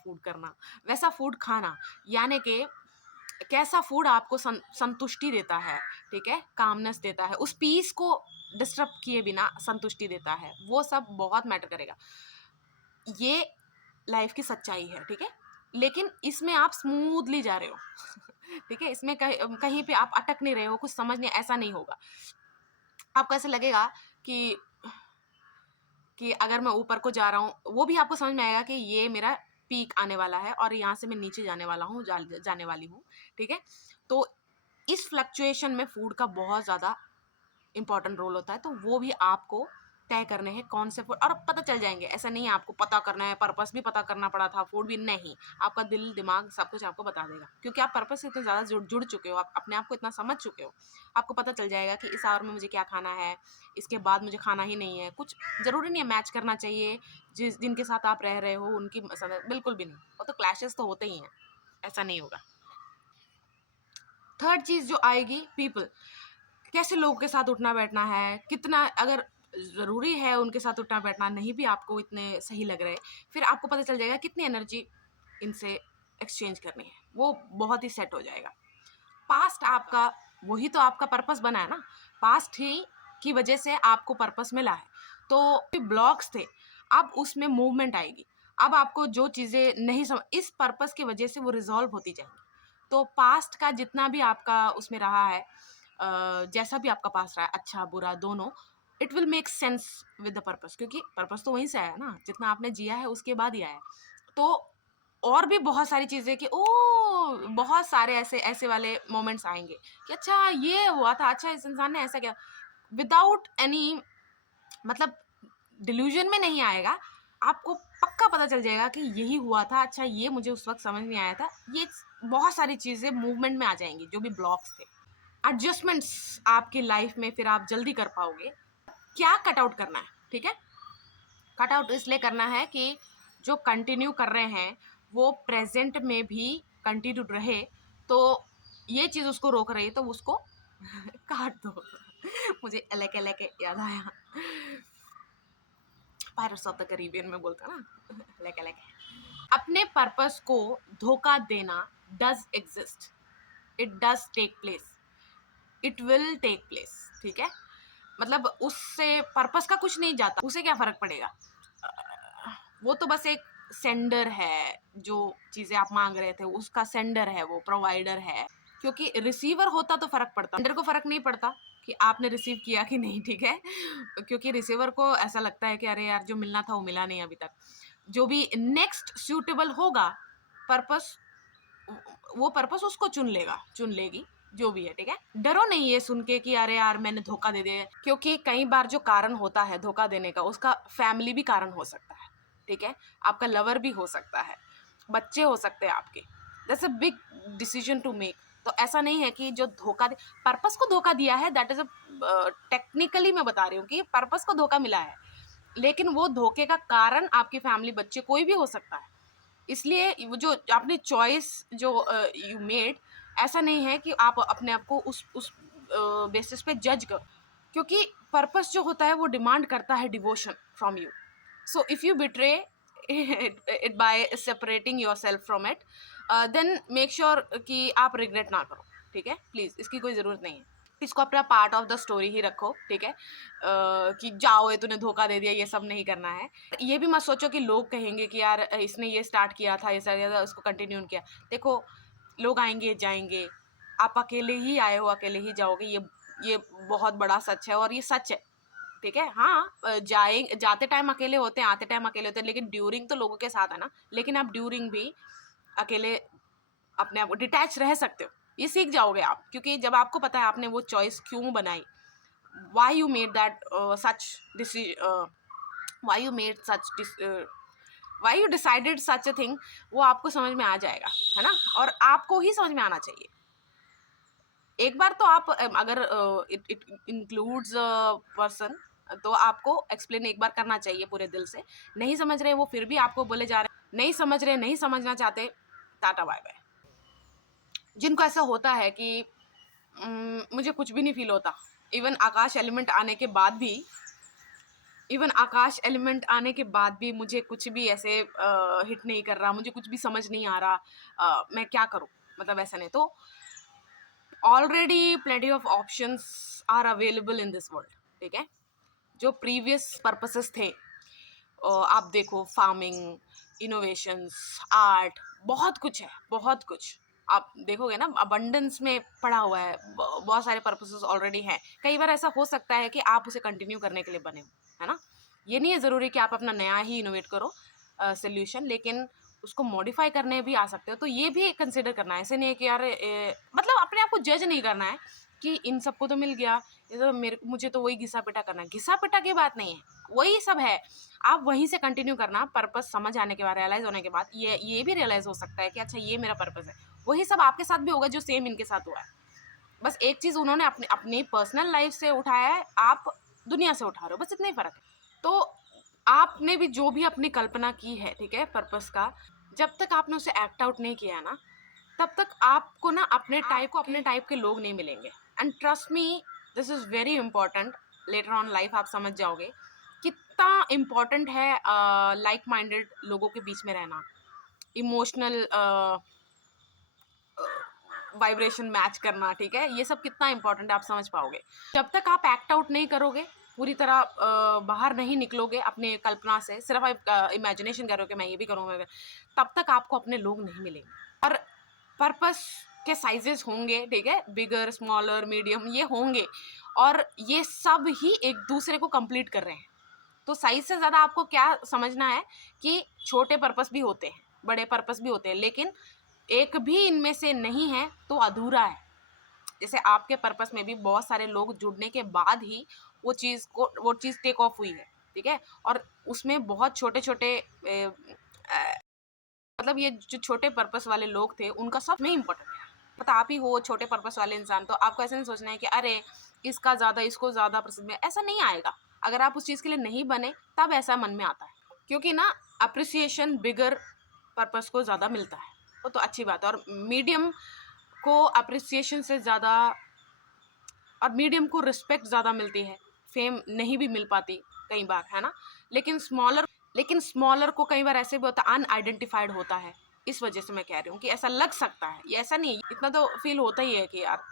फूड खाना, यानी कि कैसा फूड आपको संतुष्टि देता है, ठीक है, कामनेस देता है, उस पीस को डिस्टर्ब किए बिना संतुष्टि देता है, वो सब बहुत मैटर करेगा। ये लाइफ की सच्चाई है, ठीक है। लेकिन इसमें आप स्मूथली जा रहे हो ठीक है, इसमें कहीं पे आप अटक नहीं रहे हो, कुछ समझ नहीं, ऐसा नहीं होगा। आपको ऐसे लगेगा कि अगर मैं ऊपर को जा रहा हूँ, वो भी आपको समझ में आएगा कि ये मेरा पीक आने वाला है और यहाँ से मैं नीचे जाने वाला हूँ, जाने वाली हूँ, ठीक है। तो इस फ्लक्चुएशन में फूड का बहुत ज़्यादा इंपॉर्टेंट रोल होता है, तो वो भी आपको तय करने हैं कौन से फूड, और पता चल जाएंगे। ऐसा नहीं है आपको पता करना है, पर्पस भी पता करना पड़ा था, फूड भी नहीं, आपका दिल दिमाग सब कुछ आपको बता देगा, क्योंकि आप पर्पस से इतने ज़्यादा जुड़ चुके हो, आप अपने आप को इतना समझ चुके हो। आपको पता चल जाएगा कि इस आवर में मुझे क्या खाना है, इसके बाद मुझे खाना ही नहीं है। कुछ ज़रूरी नहीं है मैच करना चाहिए जिनके साथ आप रह रहे हो उनकी, बिल्कुल भी नहीं, वो तो क्लैशेस तो होते ही हैं, ऐसा नहीं होगा। थर्ड चीज़ जो आएगी, पीपल, कैसे लोगों के साथ उठना बैठना है, कितना, अगर ज़रूरी है उनके साथ उठना बैठना, नहीं भी आपको इतने सही लग रहे, फिर आपको पता चल जाएगा कितनी एनर्जी इनसे एक्सचेंज करनी है, वो बहुत ही सेट हो जाएगा। पास्ट आपका, वही तो आपका पर्पस बना है ना, पास्ट ही की वजह से आपको पर्पस मिला है। तो ब्लॉक्स थे, अब उसमें मूवमेंट आएगी, अब आपको जो चीज़ें नहीं समझ, इस पर्पस की वजह से वो रिजॉल्व होती जाएंगी। तो पास्ट का जितना भी आपका उसमें रहा है, जैसा भी आपका पास्ट रहा है, अच्छा बुरा दोनों, it will make sense with the purpose, क्योंकि पर्पस तो वहीं से आया ना, जितना आपने जिया है उसके बाद ही आया। तो और भी बहुत सारी चीज़ें कि बहुत सारे ऐसे ऐसे वाले मोमेंट्स आएंगे कि अच्छा ये हुआ था, अच्छा इस इंसान ने ऐसा किया, विदाउट एनी, मतलब डिल्यूजन में नहीं आएगा, आपको पक्का पता चल जाएगा कि यही हुआ था, अच्छा ये मुझे उस वक्त समझ नहीं आया था, ये बहुत सारी चीज़ें मूवमेंट में आ जाएंगी जो भी ब्लॉक्स थे। एडजस्टमेंट्स आपकी लाइफ में फिर आप जल्दी कर पाओगे। क्या कट आउट करना है, ठीक है, कट आउट इसलिए करना है कि जो कंटिन्यू कर रहे हैं वो प्रेजेंट में भी कंटिन्यू रहे, तो ये चीज़ उसको रोक रही है, तो उसको काट दो मुझे एलेक एलेक याद आया, पायरेट्स ऑफ द कैरिबियन में बोलता ना एलेक एलेक। अपने पर्पस को धोखा देना does exist, it does take place, it will take place, ठीक है। मतलब उससे पर्पस का कुछ नहीं जाता, उसे क्या फर्क पड़ेगा, वो तो बस एक सेंडर है, जो चीज़ें आप मांग रहे थे उसका सेंडर है, वो प्रोवाइडर है। क्योंकि रिसीवर होता तो फर्क पड़ता, सेंडर को फर्क नहीं पड़ता कि आपने रिसीव किया कि नहीं, ठीक है? क्योंकि रिसीवर को ऐसा लगता है कि अरे यार, जो मिलना था वो मिला नहीं अभी तक। जो भी नेक्स्ट सूटेबल होगा पर्पस, वो पर्पस उसको चुन लेगा, चुन लेगी, जो भी है, ठीक है? डरो नहीं ये सुन के कि अरे यार मैंने धोखा दे दिया, क्योंकि कई बार जो कारण होता है धोखा देने का, उसका फैमिली भी कारण हो सकता है, ठीक है? आपका लवर भी हो सकता है, बच्चे हो सकते हैं आपके। That's a big decision to make. तो ऐसा नहीं है कि जो धोखा दे, पर्पस को धोखा दिया है, दैट इज अ टेक्निकली मैं बता रही हूँ कि पर्पस को धोखा मिला है, लेकिन वो धोखे का कारण आपकी फैमिली, बच्चे, कोई भी हो सकता है। इसलिए वो जो आपने चॉइस जो यू मेड, ऐसा नहीं है कि आप अपने आप को उस बेसिस पे जज करो, क्योंकि पर्पस जो होता है वो डिमांड करता है devotion from you. So if you betray it by separating your self from it, then make sure कि आप रिग्रेट ना करो, ठीक है? प्लीज, इसकी कोई जरूरत नहीं है। इसको अपना पार्ट ऑफ द स्टोरी ही रखो, ठीक है? कि जाओ, ये तूने धोखा दे दिया, ये सब नहीं करना है। ये भी मत सोचो कि लोग कहेंगे कि यार इसने ये स्टार्ट किया था, ये स्टार्ट किया था, उसको कंटिन्यू किया। देखो, लोग आएंगे जाएंगे, आप अकेले ही आए हो, अकेले ही जाओगे, ये बहुत बड़ा सच है, और ये सच है, ठीक है? हाँ, जाते टाइम अकेले होते हैं, आते टाइम अकेले होते हैं, लेकिन ड्यूरिंग तो लोगों के साथ है ना। लेकिन आप ड्यूरिंग भी अकेले अपने आप को डिटैच रह सकते हो, ये सीख जाओगे आप, क्योंकि जब आपको पता है आपने वो चॉइस क्यों बनाई, why you made that such decision, why you made such why you decided such a thing, वो आपको समझ में आ जाएगा, है ना? और आपको ही समझ में आना चाहिए। एक बार तो आप अगर इट इंक्लूड्स पर्सन, तो आपको एक्सप्लेन एक बार करना चाहिए पूरे दिल से। नहीं समझ रहे वो फिर भी आपको बोले जा रहे हैं, नहीं समझ रहे, नहीं समझना चाहते, टाटा बाय बाय। जिनको ऐसा होता है कि मुझे कुछ भी नहीं फील होता, इवन आकाश एलिमेंट आने के बाद भी, मुझे कुछ भी ऐसे हिट नहीं कर रहा, मुझे कुछ भी समझ नहीं आ रहा, मैं क्या करूं, मतलब ऐसा नहीं, तो already plenty of options are available in this world, ठीक है? जो प्रीवियस पर्पसेस थे, आप देखो, फार्मिंग, इनोवेशंस, आर्ट, बहुत कुछ है, बहुत कुछ आप देखोगे ना, अबंडेंस में पड़ा हुआ है, बहुत सारे पर्पसेस ऑलरेडी हैं। कई बार ऐसा हो सकता है कि आप उसे कंटिन्यू करने के लिए बने हो, है ना? ये नहीं है ज़रूरी कि आप अपना नया ही इनोवेट करो सोल्यूशन, लेकिन उसको मॉडिफाई करने भी आ सकते हो, तो ये भी कंसिडर करना है। ऐसे नहीं है कि यार मतलब अपने आप को जज नहीं करना है कि इन सबको तो मिल गया, ये तो मुझे तो वही घिसा पिटा करना है। घिसा पिटा की बात नहीं है, वही सब है, आप वहीं से कंटिन्यू करना। पर्पस समझ आने के बाद, रियलाइज होने के बाद, ये भी रियलाइज हो सकता है कि अच्छा ये मेरा पर्पस है, वही सब आपके साथ भी होगा जो सेम इनके साथ हुआ है। बस एक चीज़ उन्होंने अपनी अपनी पर्सनल लाइफ से उठाया है, आप दुनिया से उठा रहे हो, बस इतना ही फर्क है। तो आपने भी जो भी अपनी कल्पना की है, ठीक है, पर्पस का, जब तक आपने उसे एक्ट आउट नहीं किया ना, तब तक आपको ना अपने टाइप के लोग नहीं मिलेंगे। And trust me, this is very important. Later on life आप समझ जाओगे कितना इम्पोर्टेंट है लाइक माइंडेड लोगों के बीच में रहना, इमोशनल वाइब्रेशन मैच करना, ठीक है? ये सब कितना इंपॉर्टेंट है, आप समझ पाओगे जब तक आप एक्ट आउट नहीं करोगे, पूरी तरह बाहर नहीं निकलोगे अपने कल्पना से, सिर्फ आप इमेजिनेशन करोगे मैं ये भी करूँगा, तब तक आपको अपने लोग नहीं मिलेंगे। और पर्पस के साइजेस होंगे, ठीक है, बिगर, स्मॉलर, मीडियम, ये होंगे, और ये सब ही एक दूसरे को कंप्लीट कर रहे हैं। तो साइज से ज़्यादा आपको क्या समझना है कि छोटे पर्पस भी होते हैं, बड़े पर्पस भी होते हैं, लेकिन एक भी इनमें से नहीं है तो अधूरा है। जैसे आपके पर्पस में भी बहुत सारे लोग जुड़ने के बाद ही वो चीज़ टेक ऑफ हुई है, ठीक है? और उसमें बहुत छोटे छोटे मतलब ये जो छोटे पर्पस वाले लोग थे, उनका सब में इम्पोर्टेंट है। पता आप ही हो छोटे पर्पस वाले इंसान, तो आपको ऐसे नहीं सोचना है कि अरे इसको ज़्यादा प्रसिद्ध है, ऐसा नहीं आएगा। अगर आप उस चीज़ के लिए नहीं बने, तब ऐसा मन में आता है, क्योंकि ना अप्रिसिएशन बिगर पर्पस को ज़्यादा मिलता है, वो तो अच्छी बात है। और मीडियम को अप्रिसिएशन से ज़्यादा, और मीडियम को रिस्पेक्ट ज़्यादा मिलती है, फेम नहीं भी मिल पाती कई बार, है ना? लेकिन स्मॉलर को कई बार ऐसे भी होता है, अनआइडेंटिफाइड होता है। इस वजह से मैं कह रही हूँ कि ऐसा लग सकता है, ये ऐसा नहीं है, इतना तो फील होता ही है कि यार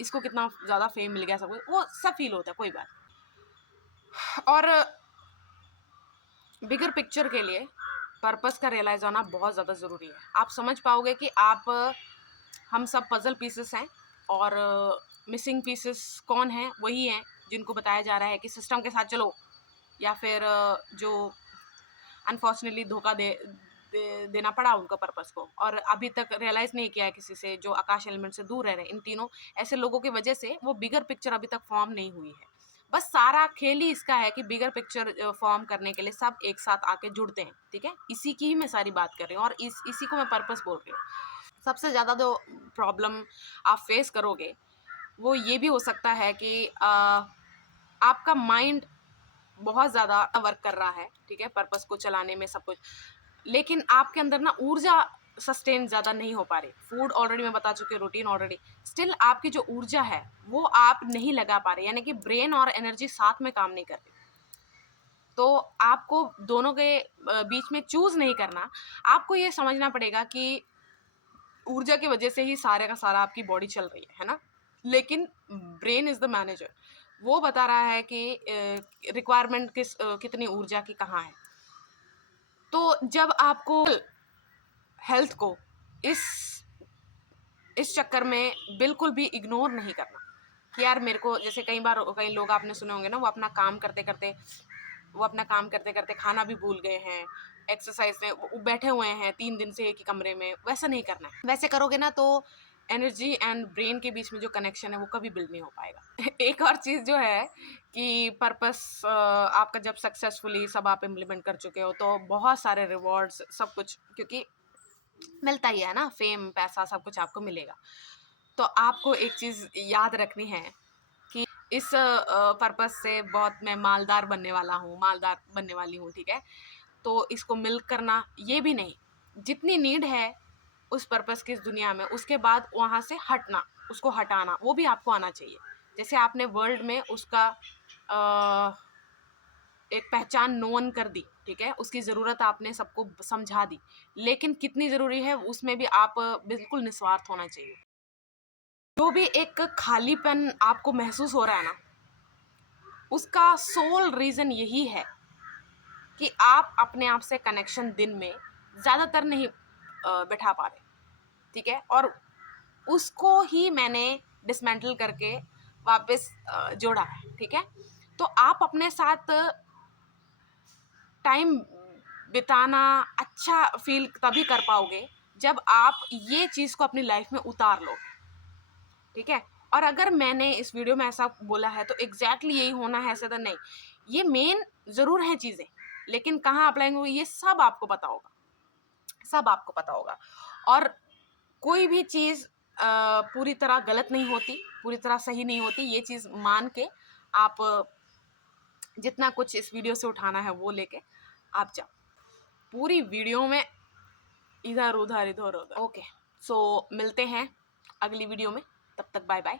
इसको कितना ज़्यादा फेम मिल गया, सब कुछ, वो सब फील होता है, कोई बात। और बिगर पिक्चर के लिए पर्पस का रियलाइज होना बहुत ज़्यादा ज़रूरी है। आप समझ पाओगे कि हम सब पजल पीसेस हैं, और मिसिंग पीसेस कौन हैं? वही हैं जिनको बताया जा रहा है कि सिस्टम के साथ चलो, या फिर जो अनफॉर्चुनेटली धोखा देना पड़ा उनको पर्पस को, और अभी तक रियलाइज नहीं किया है किसी से, जो आकाश एलिमेंट से दूर रह रहे हैं। इन तीनों ऐसे लोगों की वजह से वो बिगर पिक्चर अभी तक फॉर्म नहीं हुई है। बस सारा खेल ही इसका है कि बिगर पिक्चर फॉर्म करने के लिए सब एक साथ आके जुड़ते हैं, ठीक है। इसी की ही मैं सारी बात कर रही हूँ और इसी को मैं पर्पस बोल रही हूँ। सबसे ज़्यादा जो प्रॉब्लम आप फेस करोगे वो ये भी हो सकता है कि आपका माइंड बहुत ज़्यादा वर्क कर रहा है, ठीक है, पर्पस को चलाने में सब कुछ, लेकिन आपके अंदर ना ऊर्जा सस्टेन ज़्यादा नहीं हो पा रही। फूड ऑलरेडी मैं बता चुकी हूँ, रूटीन ऑलरेडी, स्टिल आपकी जो ऊर्जा है वो आप नहीं लगा पा रहे, यानी कि ब्रेन और एनर्जी साथ में काम नहीं कर रही। तो आपको दोनों के बीच में चूज नहीं करना, आपको ये समझना पड़ेगा कि ऊर्जा की वजह से ही सारे का सारा आपकी बॉडी चल रही है ना, लेकिन ब्रेन इज द मैनेजर। वो बता रहा है कि रिक्वायरमेंट कितनी ऊर्जा की कहाँ है। तो जब आपको हेल्थ को इस चक्कर में बिल्कुल भी इग्नोर नहीं करना कि यार मेरे को, जैसे कई बार कई लोग आपने सुने होंगे ना, वो अपना काम करते करते खाना भी भूल गए हैं, एक्सरसाइज में वो बैठे हुए हैं 3 दिन से एक ही कमरे में। वैसा नहीं करना है। वैसे करोगे ना तो एनर्जी एंड ब्रेन के बीच में जो कनेक्शन है वो कभी बिल्ड नहीं हो पाएगा। एक और चीज़ जो है कि पर्पस आपका जब सक्सेसफुली सब आप इम्प्लीमेंट कर चुके हो तो बहुत सारे रिवॉर्ड्स सब कुछ, क्योंकि मिलता ही है ना, फेम पैसा सब कुछ आपको मिलेगा। तो आपको एक चीज़ याद रखनी है कि इस पर्पस से बहुत मैं मालदार बनने वाली हूँ, ठीक है। तो इसको मिल्क करना ये भी नहीं, जितनी नीड है उस पर्पस की इस दुनिया में, उसके बाद वहाँ से हटना, उसको हटाना वो भी आपको आना चाहिए। जैसे आपने वर्ल्ड में उसका एक पहचान नोन कर दी, ठीक है, उसकी ज़रूरत आपने सबको समझा दी, लेकिन कितनी ज़रूरी है उसमें भी आप बिल्कुल निस्वार्थ होना चाहिए। जो भी एक खालीपन आपको महसूस हो रहा है ना, उसका सोल रीज़न यही है कि आप अपने आप से कनेक्शन दिन में ज़्यादातर नहीं बैठा पा रहे, ठीक है। और उसको ही मैंने डिसमेंटल करके वापस जोड़ा है, ठीक है। तो आप अपने साथ टाइम बिताना अच्छा फील तभी कर पाओगे जब आप ये चीज़ को अपनी लाइफ में उतार लो, ठीक है। और अगर मैंने इस वीडियो में ऐसा बोला है तो एग्जैक्टली यही होना है ऐसा तो नहीं, ये मेन ज़रूर है चीज़ें, लेकिन कहाँ अप्लाई होंगी ये सब आपको पता होगा, सब आपको पता होगा। और कोई भी चीज़ पूरी तरह गलत नहीं होती, पूरी तरह सही नहीं होती, ये चीज़ मान के आप जितना कुछ इस वीडियो से उठाना है वो लेके आप जाओ। पूरी वीडियो में इधर उधर इधर उधर। ओके, सो मिलते हैं अगली वीडियो में, तब तक बाय बाय।